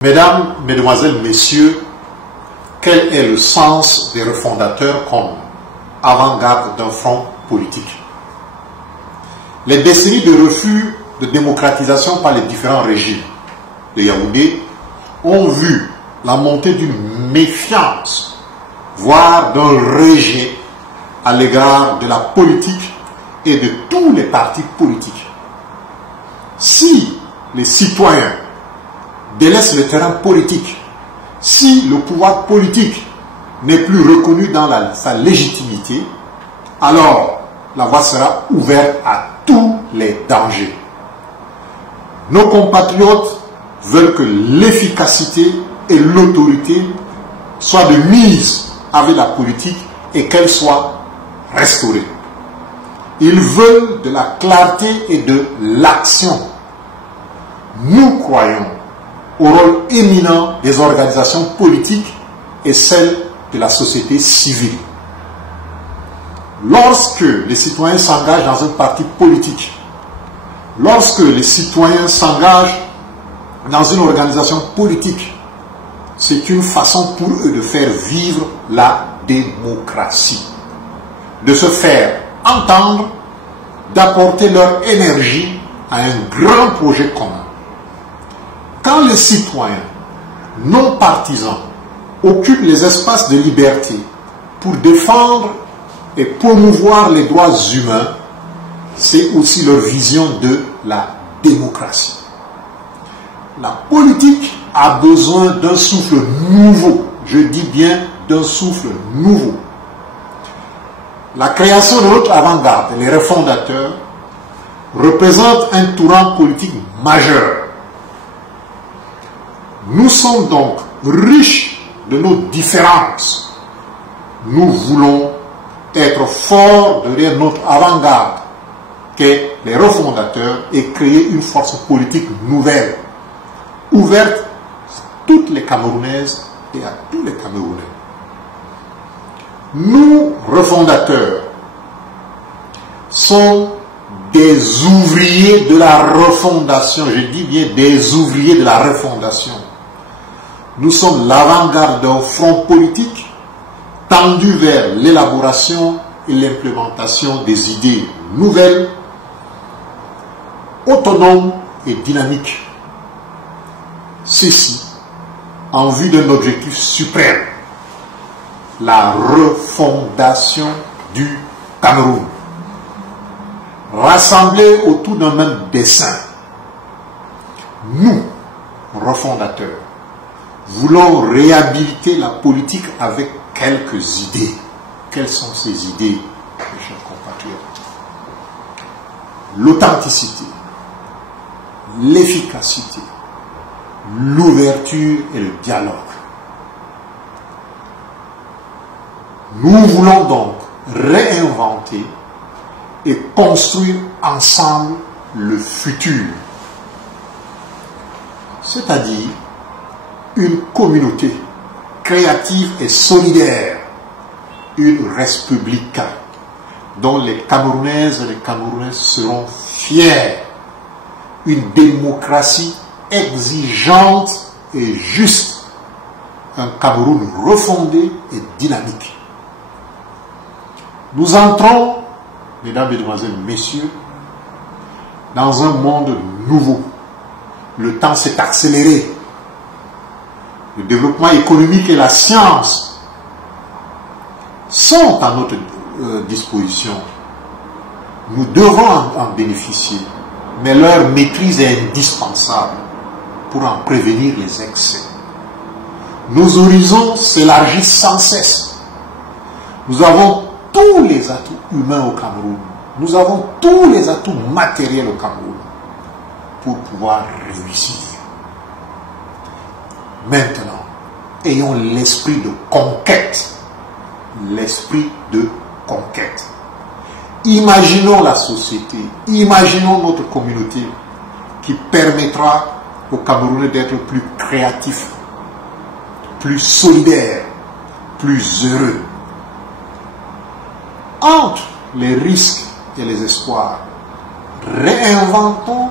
Mesdames, Mesdemoiselles, Messieurs, quel est le sens des refondateurs comme avant-garde d'un front politique? Les décennies de refus de démocratisation par les différents régimes de Yaoundé ont vu la montée d'une méfiance, voire d'un rejet à l'égard de la politique et de tous les partis politiques. Si les citoyens délaissent le terrain politique, si le pouvoir politique n'est plus reconnu dans sa légitimité, alors la voie sera ouverte à tous les dangers. Nos compatriotes veulent que l'efficacité et l'autorité soient de mise avec la politique et qu'elle soit restaurée. Ils veulent de la clarté et de l'action. Nous croyons au rôle éminent des organisations politiques et celle de la société civile. Lorsque les citoyens s'engagent dans un parti politique, lorsque les citoyens s'engagent dans une organisation politique, c'est une façon pour eux de faire vivre la démocratie, de se faire entendre, d'apporter leur énergie à un grand projet commun. Quand les citoyens non partisans occupent les espaces de liberté pour défendre et promouvoir les droits humains, c'est aussi leur vision de la démocratie. La politique a besoin d'un souffle nouveau, je dis bien d'un souffle nouveau. La création de notre avant-garde, les refondateurs, représente un tournant politique majeur. Nous sommes donc riches de nos différences. Nous voulons être forts derrière notre avant-garde, qu'est les refondateurs, et créer une force politique nouvelle, ouverte à toutes les Camerounaises et à tous les Camerounais. Nous, refondateurs, sommes des ouvriers de la refondation, je dis bien des ouvriers de la refondation. Nous sommes l'avant-garde d'un front politique tendu vers l'élaboration et l'implémentation des idées nouvelles, autonomes et dynamiques. Ceci en vue d'un objectif suprême, la refondation du Cameroun. Rassemblés autour d'un même dessein, nous, refondateurs, voulons réhabiliter la politique avec quelques idées. Quelles sont ces idées, mes chers compatriotes? L'authenticité, l'efficacité, l'ouverture et le dialogue. Nous voulons donc réinventer et construire ensemble le futur. C'est-à-dire une communauté créative et solidaire, une Respublica dont les Camerounaises et les Camerounais seront fiers, une démocratie exigeante et juste, un Cameroun refondé et dynamique. Nous entrons, mesdames, mesdemoiselles, messieurs, dans un monde nouveau. Le temps s'est accéléré. Le développement économique et la science sont à notre disposition. Nous devons en bénéficier, mais leur maîtrise est indispensable pour en prévenir les excès. Nos horizons s'élargissent sans cesse. Nous avons tous les atouts humains au Cameroun. Nous avons tous les atouts matériels au Cameroun pour pouvoir réussir. Maintenant, ayons l'esprit de conquête. L'esprit de conquête. Imaginons la société, imaginons notre communauté qui permettra aux Camerounais d'être plus créatifs, plus solidaires, plus heureux. Entre les risques et les espoirs, réinventons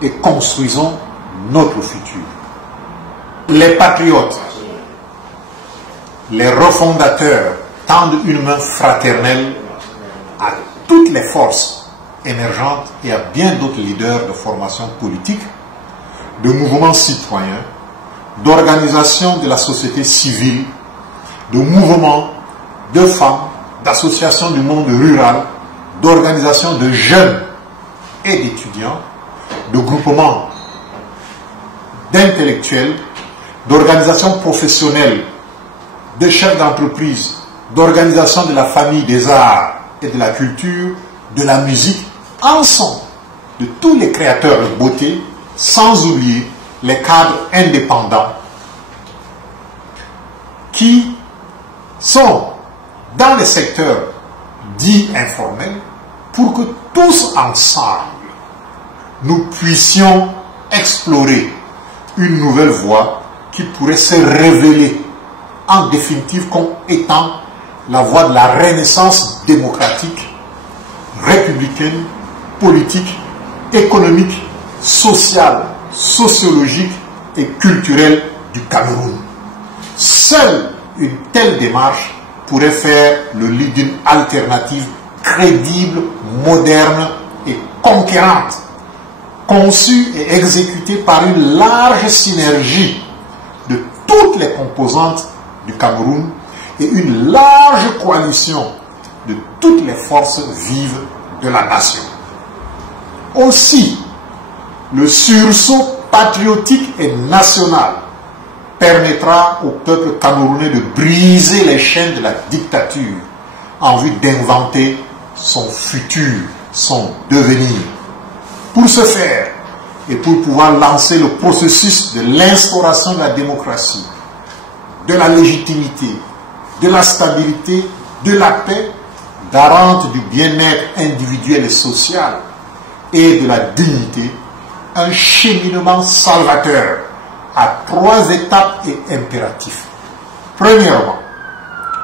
et construisons notre futur. Les patriotes, les refondateurs tendent une main fraternelle à toutes les forces émergentes et à bien d'autres leaders de formation politique, de mouvements citoyens, d'organisations de la société civile, de mouvements de femmes, d'associations du monde rural, d'organisations de jeunes et d'étudiants, de groupements d'intellectuels, d'organisations professionnelles, de chefs d'entreprise, d'organisations de la famille des arts et de la culture, de la musique, ensemble, de tous les créateurs de beauté, sans oublier les cadres indépendants qui sont dans les secteurs dits informels pour que tous ensemble, nous puissions explorer une nouvelle voie qui pourrait se révéler en définitive comme étant la voie de la renaissance démocratique, républicaine, politique, économique, sociale, sociologique et culturelle du Cameroun. Seule une telle démarche pourrait faire le lit d'une alternative crédible, moderne et conquérante, conçue et exécutée par une large synergie de toutes les composantes du Cameroun et une large coalition de toutes les forces vives de la nation. Aussi, le sursaut patriotique et national permettra au peuple camerounais de briser les chaînes de la dictature en vue d'inventer son futur, son devenir. Pour ce faire, et pour pouvoir lancer le processus de l'instauration de la démocratie, de la légitimité, de la stabilité, de la paix, garante du bien-être individuel et social et de la dignité, un cheminement salvateur à 3 étapes et impératifs. Premièrement,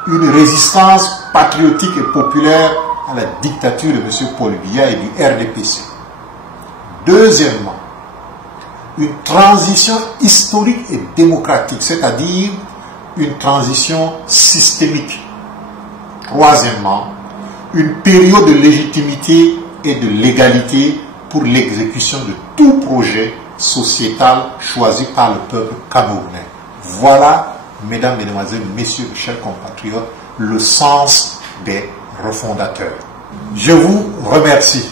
une résistance patriotique et populaire à la dictature de M. Paul Biya et du RDPC. Deuxièmement, une transition historique et démocratique, c'est-à-dire une transition systémique. Troisièmement, une période de légitimité et de légalité pour l'exécution de tout projet sociétal choisi par le peuple camerounais. Voilà, mesdames, mesdemoiselles, messieurs, chers compatriotes, le sens des refondateurs. Je vous remercie.